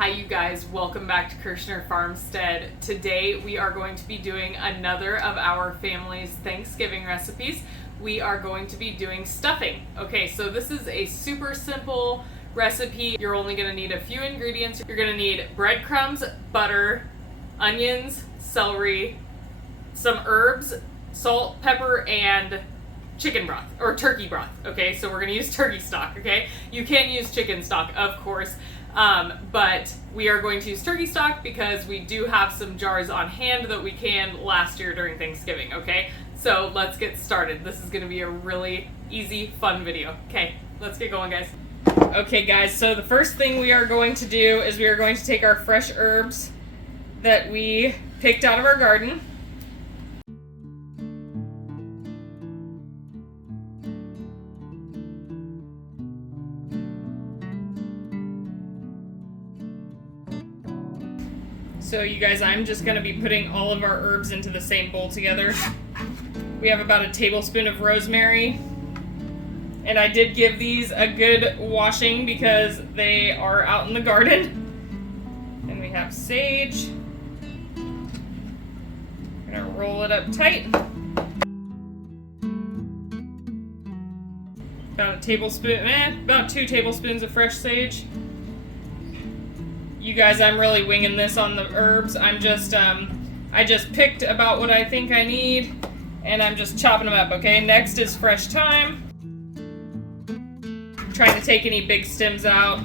Hi you guys, welcome back to Kirshner FarmStead. Today we are going to be doing another of our family's Thanksgiving recipes. We are going to be doing stuffing. Okay, so this is a super simple recipe. You're only going to need a few ingredients. You're going to need breadcrumbs, butter, onions, celery, some herbs, salt, pepper, and chicken broth, or turkey broth. Okay, so we're going to use turkey stock, okay? You can use chicken stock, of course. But we are going to use turkey stock because we do have some jars on hand that we canned last year during Thanksgiving, okay? So let's get started. This is going to be a really easy, fun video. Okay, let's get going, guys. Okay, guys, so the first thing we are going to do is we are going to take our fresh herbs that we picked out of our garden. So you guys, I'm just going to be putting all of our herbs into the same bowl together. We have about a tablespoon of rosemary. And I did give these a good washing because they are out in the garden. And we have sage. We're going to roll it up tight. About about 2 tablespoons of fresh sage. You guys, I'm really winging this on the herbs. I just picked about what I think I need, and I'm just chopping them up, okay? Next is fresh thyme. Trying to take any big stems out,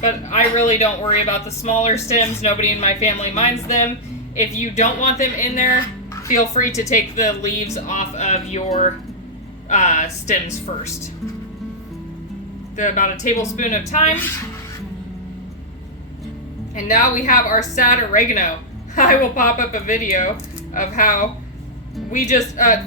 but I really don't worry about the smaller stems. Nobody in my family minds them. If you don't want them in there, feel free to take the leaves off of your stems first. About a tablespoon of thyme. And now we have our sad oregano. I will pop up a video of how we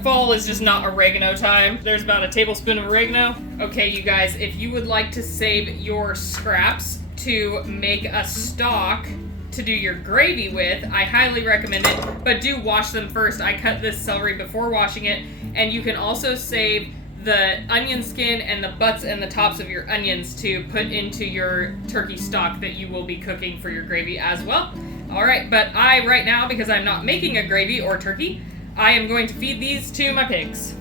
fall is just not oregano time. There's about a tablespoon of oregano. Okay, you guys, if you would like to save your scraps to make a stock to do your gravy with, I highly recommend it, but do wash them first. I cut this celery before washing it, and you can also save the onion skin and the butts and the tops of your onions to put into your turkey stock that you will be cooking for your gravy as well. All right, but right now, because I'm not making a gravy or turkey, I am going to feed these to my pigs.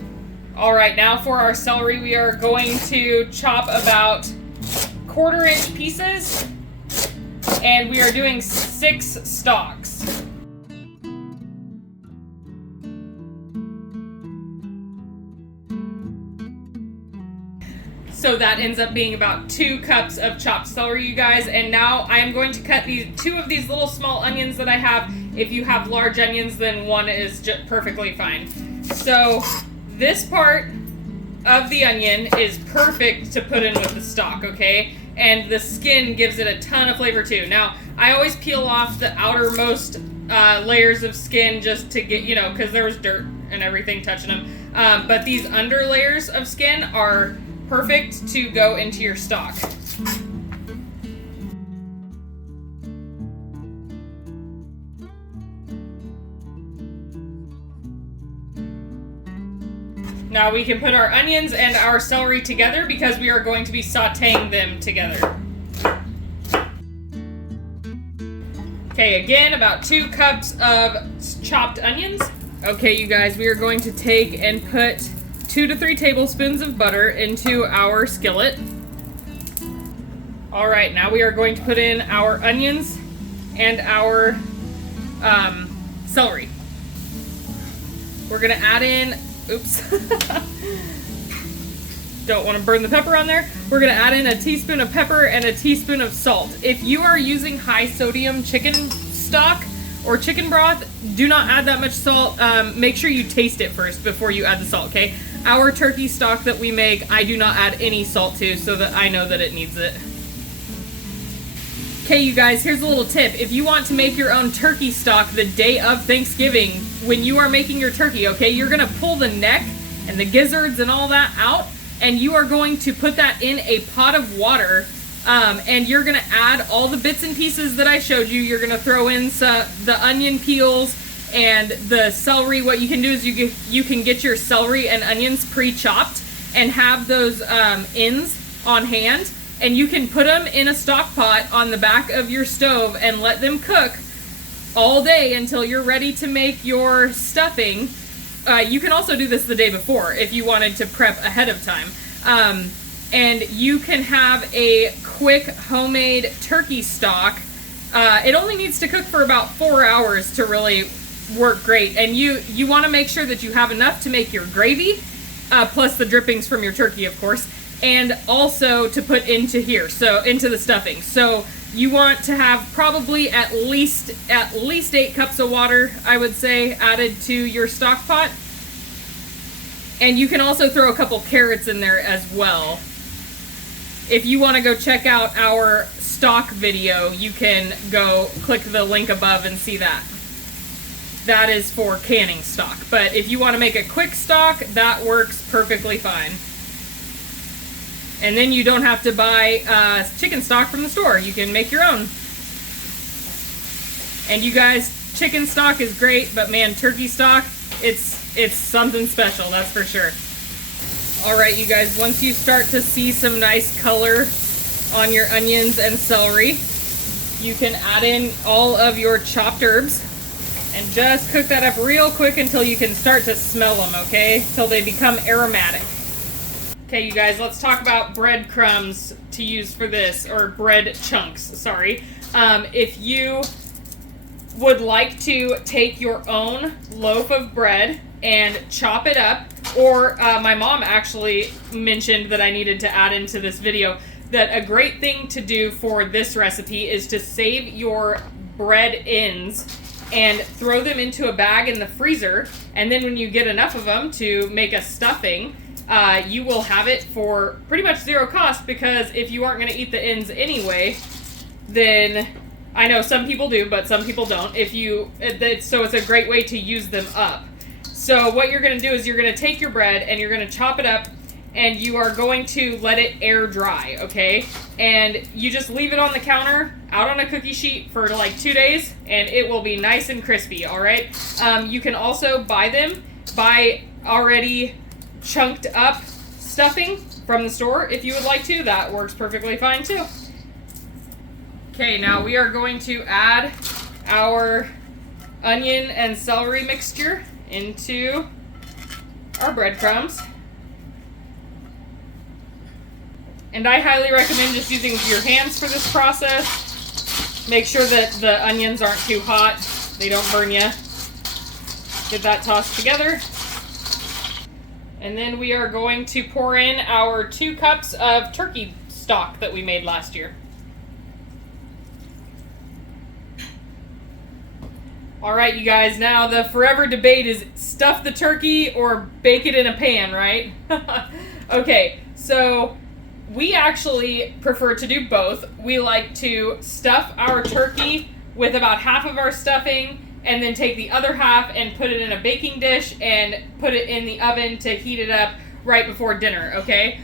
All right, now for our celery, we are going to chop about 1/4-inch pieces, and we are doing 6 stalks. So that ends up being about 2 cups of chopped celery, you guys. And now I am going to cut 2 of these little small onions that I have. If you have large onions, then 1 is just perfectly fine. So this part of the onion is perfect to put in with the stock, okay? And the skin gives it a ton of flavor too. Now, I always peel off the outermost layers of skin just to get, because there was dirt and everything touching them. But these under layers of skin are perfect to go into your stock. Now we can put our onions and our celery together because we are going to be sauteing them together. Okay, again, about 2 cups of chopped onions. Okay, you guys, we are going to take and put 2 to 3 tablespoons of butter into our skillet. All right, now we are going to put in our onions and our celery. We're gonna add in, don't want to burn the pepper on there. We're gonna add in a teaspoon of pepper and a teaspoon of salt. If you are using high sodium chicken stock or chicken broth, do not add that much salt. Make sure you taste it first before you add the salt, okay? Our turkey stock that we make, I do not add any salt to so that I know that it needs it. Okay, you guys, here's a little tip. If you want to make your own turkey stock the day of Thanksgiving, when you are making your turkey, okay, you're gonna pull the neck and the gizzards and all that out, and you are going to put that in a pot of water, and you're gonna add all the bits and pieces that I showed you. You're gonna throw in the onion peels and the celery. What you can do is you can get your celery and onions pre-chopped and have those ends on hand. and you can put them in a stock pot on the back of your stove and let them cook all day until you're ready to make your stuffing. You can also do this the day before if you wanted to prep ahead of time. And you can have a quick homemade turkey stock. It only needs to cook for about 4 hours to really work great. And you want to make sure that you have enough to make your gravy, plus the drippings from your turkey, of course, and also to put into here, so into the stuffing. So you want to have probably at least 8 cups of water, I would say, added to your stock pot. And you can also throw a couple carrots in there as well. If you want to go check out our stock video, you can go click the link above and see that. That is for canning stock. But if you want to make a quick stock, that works perfectly fine. And then you don't have to buy chicken stock from the store. You can make your own. And you guys, chicken stock is great, but man, turkey stock, it's something special, that's for sure. All right, you guys, once you start to see some nice color on your onions and celery, you can add in all of your chopped herbs and just cook that up real quick until you can start to smell them, okay? Till they become aromatic. Okay, you guys, let's talk about breadcrumbs to use for this, or bread chunks, sorry. If you would like to take your own loaf of bread and chop it up, or my mom actually mentioned that I needed to add into this video that a great thing to do for this recipe is to save your bread ends and throw them into a bag in the freezer, and then when you get enough of them to make a stuffing, you will have it for pretty much zero cost, because if you aren't going to eat the ends anyway, then I know some people do, but some people don't. So it's a great way to use them up. So what you're going to do is you're going to take your bread and you're going to chop it up, and you are going to let it air dry, okay? And you just leave it on the counter out on a cookie sheet for like 2 days, and it will be nice and crispy, all right? You can also buy already chunked up stuffing from the store if you would like to. That works perfectly fine too. Okay, now we are going to add our onion and celery mixture into our breadcrumbs. And I highly recommend just using your hands for this process. Make sure that the onions aren't too hot, they don't burn you. Get that tossed together. And then we are going to pour in our 2 cups of turkey stock that we made last year. All right, you guys, now the forever debate is stuff the turkey or bake it in a pan, right? Okay, so we actually prefer to do both. We like to stuff our turkey with about half of our stuffing, and then take the other half and put it in a baking dish and put it in the oven to heat it up right before dinner, okay?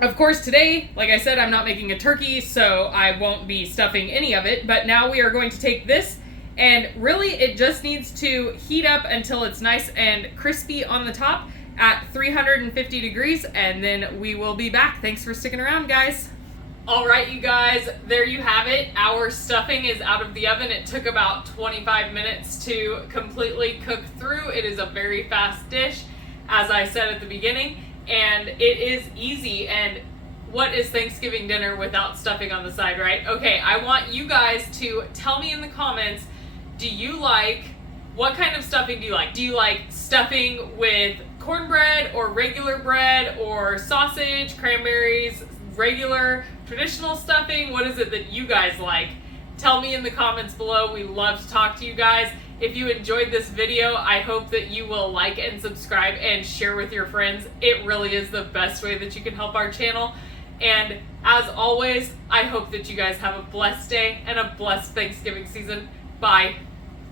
Of course, today, like I said, I'm not making a turkey, so I won't be stuffing any of it, but now we are going to take this, and really it just needs to heat up until it's nice and crispy on the top at 350 degrees, and then we will be back. Thanks for sticking around, guys. All right, you guys, there you have it. Our stuffing is out of the oven. It took about 25 minutes to completely cook through. It is a very fast dish, as I said at the beginning, and it is easy. And what is Thanksgiving dinner without stuffing on the side, right? Okay, I want you guys to tell me in the comments, what kind of stuffing do you like? Do you like stuffing with cornbread or regular bread or sausage, cranberries, regular traditional stuffing? What is it that you guys like? Tell me in the comments below. We love to talk to you guys. If you enjoyed this video, I hope that you will like and subscribe and share with your friends. It really is the best way that you can help our channel. And as always, I hope that you guys have a blessed day and a blessed Thanksgiving season. Bye.